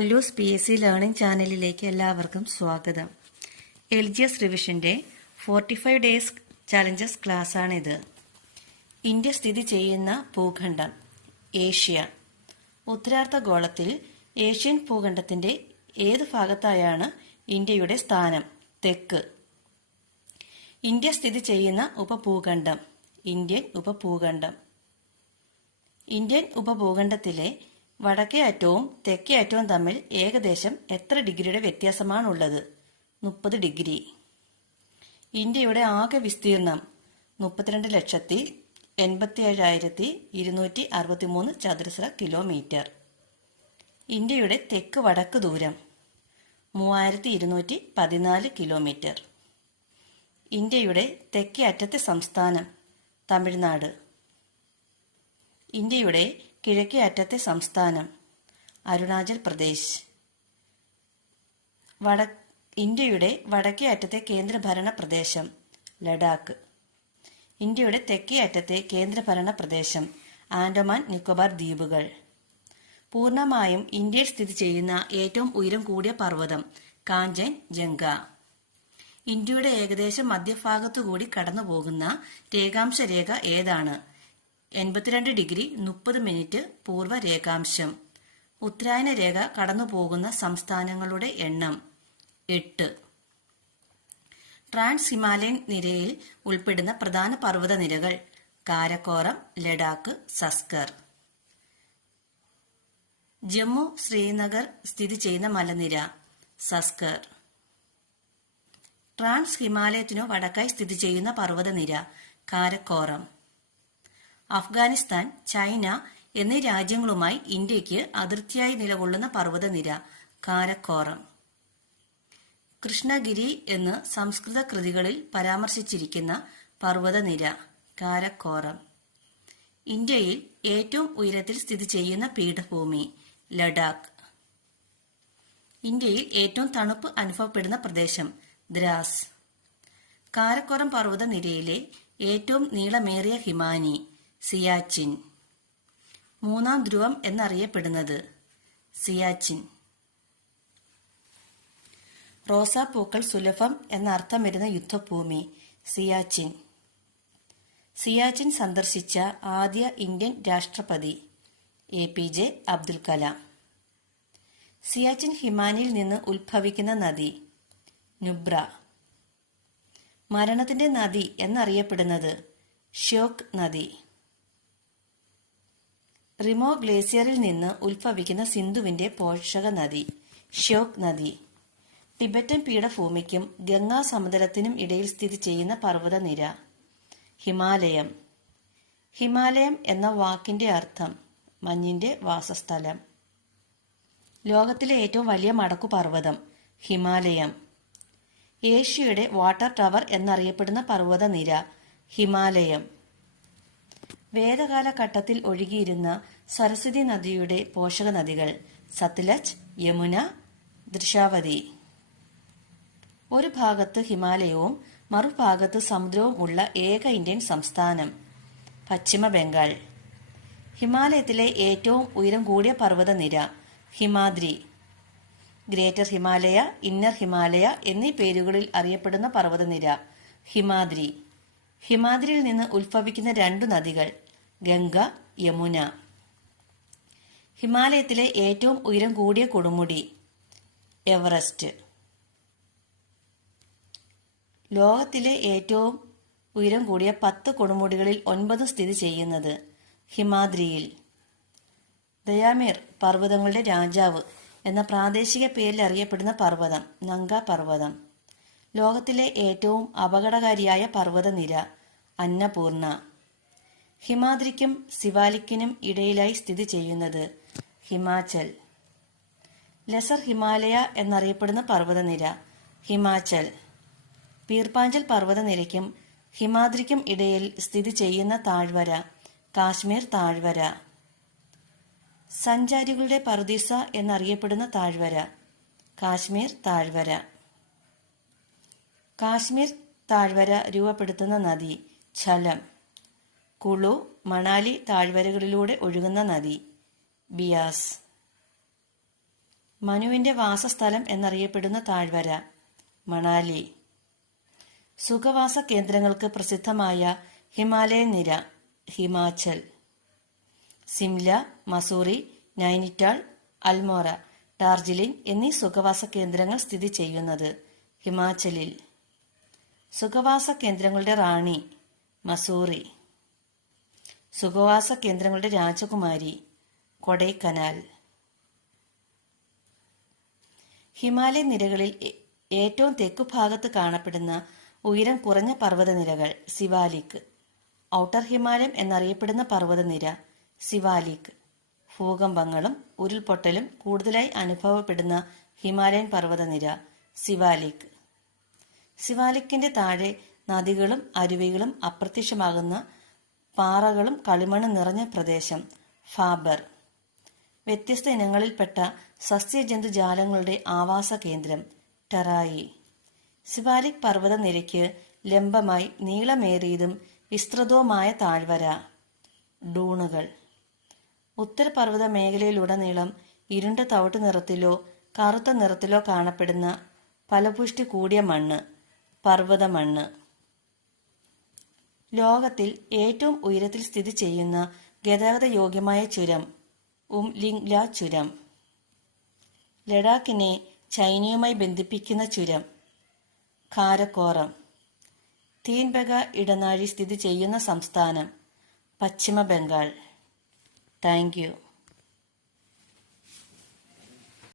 അല്ലൂസ് PSC learning ചാനലിലേക്ക് എല്ലാവർക്കും സ്വാഗതം. LGS റിവിഷന്റെ 45 ഡേയ്സ് ചാലഞ്ചസ് ക്ലാസ്സാണിത്. ഇന്ത്യ സ്ഥിതി ചെയ്യുന്ന ഭൂഖണ്ഡം ഏഷ്യ. ഉത്തരാർദ്ധഗോളത്തിൽ ഏഷ്യൻ ഭൂഖണ്ഡത്തിന്റെ ഏത് ഭാഗത്തായാണ് ഇന്ത്യയുടെ സ്ഥാനം? തെക്ക്. ഇന്ത്യ സ്ഥിതി ചെയ്യുന്ന ഉപഭൂഖണ്ഡം ഇന്ത്യൻ ഉപഭൂഖണ്ഡം. ഇന്ത്യൻ ഉപഭൂഖണ്ഡത്തിലെ വടക്കേ അറ്റവും തെക്കേ അറ്റവും തമ്മിൽ ഏകദേശം എത്ര ഡിഗ്രിയുടെ വ്യത്യാസമാണുള്ളത്? 30 ഡിഗ്രി. ഇന്ത്യയുടെ ആകെ വിസ്തീർണം 32,87,263 ചതുരശ്ര കിലോമീറ്റർ. ഇന്ത്യയുടെ തെക്ക് വടക്ക് ദൂരം 3,214 കിലോമീറ്റർ. ഇന്ത്യയുടെ തെക്കേ അറ്റത്തെ സംസ്ഥാനം തമിഴ്നാട്. ഇന്ത്യയുടെ കിഴക്കേ അറ്റത്തെ സംസ്ഥാനം അരുണാചൽ പ്രദേശ്. ഇന്ത്യയുടെ വടക്കേ അറ്റത്തെ കേന്ദ്രഭരണ പ്രദേശം ലഡാക്ക്. ഇന്ത്യയുടെ തെക്കേ അറ്റത്തെ കേന്ദ്രഭരണ പ്രദേശം ആൻഡമാൻ നിക്കോബാർ ദ്വീപുകൾ. പൂർണ്ണമായും ഇന്ത്യയിൽ സ്ഥിതി ചെയ്യുന്ന ഏറ്റവും ഉയരം കൂടിയ പർവ്വതം കാഞ്ചൻജംഗ. ഇന്ത്യയുടെ ഏകദേശം മധ്യഭാഗത്തുകൂടി കടന്നുപോകുന്ന രേഖാംശ രേഖ ഏതാണ്? 82 ഡിഗ്രി 30 മിനിറ്റ് പൂർവ്വ രേഖാംശം. ഉത്തരായന രേഖ കടന്നുപോകുന്ന സംസ്ഥാനങ്ങളുടെ എണ്ണം 8. ട്രാൻസ് ഹിമാലയൻ നിരയിൽ ഉൾപ്പെടുന്ന പ്രധാന പർവ്വത നിരകൾ കാരക്കോറം, ലഡാക്ക്, സസ്കർ. ജമ്മു ശ്രീനഗർ സ്ഥിതി ചെയ്യുന്ന മലനിര സസ്കർ. ട്രാൻസ് ഹിമാലയത്തിനു വടക്കായി സ്ഥിതി ചെയ്യുന്ന പർവ്വതനിര കാരക്കോറം. അഫ്ഗാനിസ്ഥാൻ, ചൈന എന്നീ രാജ്യങ്ങളുമായി ഇന്ത്യക്ക് അതിർത്തിയായി നിലകൊള്ളുന്ന പർവ്വതനിര കാരക്കോറം. കൃഷ്ണഗിരി എന്ന് സംസ്കൃത കൃതികളിൽ പരാമർശിച്ചിരിക്കുന്ന പർവ്വതനിര കാരക്കോറം. ഇന്ത്യയിൽ ഏറ്റവും ഉയരത്തിൽ സ്ഥിതി ചെയ്യുന്ന പീഠഭൂമി ലഡാക്ക്. ഇന്ത്യയിൽ ഏറ്റവും തണുപ്പ് അനുഭവപ്പെടുന്ന പ്രദേശം ദ്രാസ്. കാരക്കോറം പർവ്വതനിരയിലെ ഏറ്റവും നീളമേറിയ ഹിമാനി സിയാച്ചിൻ. മൂന്നാം ധ്രുവം എന്നറിയപ്പെടുന്നത് സിയാച്ചിൻ. റോസാപ്പൂക്കൾ സുലഭം എന്നർത്ഥം വരുന്ന യുദ്ധഭൂമി സിയാച്ചിൻ. സിയാച്ചിൻ സന്ദർശിച്ച ആദ്യ ഇന്ത്യൻ രാഷ്ട്രപതി APJ അബ്ദുൽ കലാം. സിയാച്ചിൻ ഹിമാനിയിൽ നിന്ന് ഉത്ഭവിക്കുന്ന നദി നുബ്ര. മരണത്തിന്റെ നദി എന്നറിയപ്പെടുന്നത് ഷ്യോക്ക് നദി. റിമോ ഗ്ലേസിയറിൽ നിന്ന് ഉത്ഭവിക്കുന്ന സിന്ധുവിന്റെ പോഷക നദി ഷ്യോക്ക് നദി. ടിബറ്റൻ പീഠഭൂമിക്കും ഗംഗാ സമതലത്തിനും ഇടയിൽ സ്ഥിതി ചെയ്യുന്ന പർവ്വതനിര ഹിമാലയം. ഹിമാലയം എന്ന വാക്കിന്റെ അർത്ഥം മഞ്ഞിന്റെ വാസസ്ഥലം. ലോകത്തിലെ ഏറ്റവും വലിയ മടക്കുപർവ്വതം ഹിമാലയം. ഏഷ്യയുടെ വാട്ടർ ടവർ എന്നറിയപ്പെടുന്ന പർവ്വതനിര ഹിമാലയം. വേദകാലഘട്ടത്തിൽ ഒഴുകിയിരുന്ന സരസ്വതി നദിയുടെ പോഷക നദികൾ സത്ലജ്, യമുന, ദൃശാവതി. ഒരു ഭാഗത്ത് ഹിമാലയവും മറുഭാഗത്ത് സമുദ്രവും ഉള്ള ഏക ഇന്ത്യൻ സംസ്ഥാനം പശ്ചിമ ബംഗാൾ. ഹിമാലയത്തിലെ ഏറ്റവും ഉയരം കൂടിയ പർവ്വതനിര ഹിമാദ്രി. ഗ്രേറ്റർ ഹിമാലയ, ഇന്നർ ഹിമാലയ എന്നീ പേരുകളിൽ അറിയപ്പെടുന്ന പർവ്വതനിര ഹിമാദ്രി. ഹിമാദ്രിയിൽ നിന്ന് ഉത്ഭവിക്കുന്ന 2 നദികൾ ഗംഗ, യമുന. ഹിമാലയത്തിലെ ഏറ്റവും ഉയരം കൂടിയ കൊടുമുടി എവറസ്റ്റ്. ലോകത്തിലെ ഏറ്റവും ഉയരം കൂടിയ 10 കൊടുമുടികളിൽ 9 സ്ഥിതി ചെയ്യുന്നത് ഹിമാദ്രിയിൽ. ദയാമീർ പർവ്വതങ്ങളുടെ രാജാവ് എന്ന പ്രാദേശിക പേരിൽ അറിയപ്പെടുന്ന പർവ്വതം നങ്ക പർവ്വതം. ലോകത്തിലെ ഏറ്റവും അപകടകാരിയായ പർവ്വതനിര അന്നപൂർണ. ഹിമാദ്രിക്കും സിവാലിക്കിനും ഇടയിലായി സ്ഥിതി ചെയ്യുന്നത് ഹിമാചൽ. ലെസർ ഹിമാലയ എന്നറിയപ്പെടുന്ന പർവ്വതനിര ഹിമാചൽ. പീർപ്പാഞ്ചൽ പർവ്വതനിരയ്ക്കും ഹിമാദ്രിക്കും ഇടയിൽ സ്ഥിതി ചെയ്യുന്ന താഴ്വര കാശ്മീർ താഴ്വര. സഞ്ചാരികളുടെ പറുദീസ എന്നറിയപ്പെടുന്ന താഴ്വര കാശ്മീർ താഴ്വര. കാശ്മീർ താഴ്വര രൂപപ്പെടുത്തുന്ന നദി ഝലം. കുളു, മണാലി താഴ്വരകളിലൂടെ ഒഴുകുന്ന നദി ബിയാസ്. മനുവിന്റെ വാസസ്ഥലം എന്നറിയപ്പെടുന്ന താഴ്വര മണാലി. സുഖവാസ കേന്ദ്രങ്ങൾക്ക് പ്രസിദ്ധമായ ഹിമാലയൻ നിര ഹിമാചൽ. സിംല, മസൂറി, നൈനിറ്റാൾ, അൽമോറ, ഡാർജിലിംഗ് എന്നീ സുഖവാസ കേന്ദ്രങ്ങൾ സ്ഥിതി ചെയ്യുന്നത് ഹിമാചലിൽ. സുഖവാസ കേന്ദ്രങ്ങളുടെ റാണി മസൂറി. സുഖവാസ കേന്ദ്രങ്ങളുടെ രാജകുമാരി കൊടൈക്കനാൽ. ഹിമാലയൻ നിരകളിൽ ഏറ്റവും തെക്കുഭാഗത്ത് കാണപ്പെടുന്ന ഉയരം കുറഞ്ഞ പർവ്വതനിരകൾ സിവാലിക്. ഔട്ടർ ഹിമാലയം എന്നറിയപ്പെടുന്ന പർവ്വതനിര സിവാലിക്. ഭൂകമ്പങ്ങളും ഉരുൾപൊട്ടലും കൂടുതലായി അനുഭവപ്പെടുന്ന ഹിമാലയൻ പർവ്വതനിര സിവാലിക്. സിവാലിക്കിന്റെ താഴെ നദികളും അരുവികളും അപ്രത്യക്ഷമാകുന്ന പാറകളും കളിമണ്ണും നിറഞ്ഞ പ്രദേശം ഫാബർ. വ്യത്യസ്ത ഇനങ്ങളിൽപ്പെട്ട സസ്യജന്തുജാലങ്ങളുടെ ആവാസ കേന്ദ്രം ടെറായി. സിവാലിക് പർവ്വതനിരയ്ക്ക് ലംബമായി നീളമേറിയതും വിസ്തൃതവുമായ താഴ്വര ഡൂണുകൾ. ഉത്തരപർവ്വത മേഖലയിലുടനീളം ഇരുണ്ട തവിട്ട് നിറത്തിലോ കറുത്ത നിറത്തിലോ കാണപ്പെടുന്ന ഫലപുഷ്ടി കൂടിയ മണ്ണ് പർവ്വത മണ്ണ്. ലോകത്തിൽ ഏറ്റവും ഉയരത്തിൽ സ്ഥിതി ചെയ്യുന്ന ഗതാഗത യോഗ്യമായ ചുരം ഉംലിംഗ്ല ചുരം. ലഡാക്കിനെ ചൈനയുമായി ബന്ധിപ്പിക്കുന്ന ചുരം കാരക്കോറം. തീൻബഗ ഇടനാഴി സ്ഥിതി ചെയ്യുന്ന സംസ്ഥാനം പശ്ചിമ ബംഗാൾ. Thank you.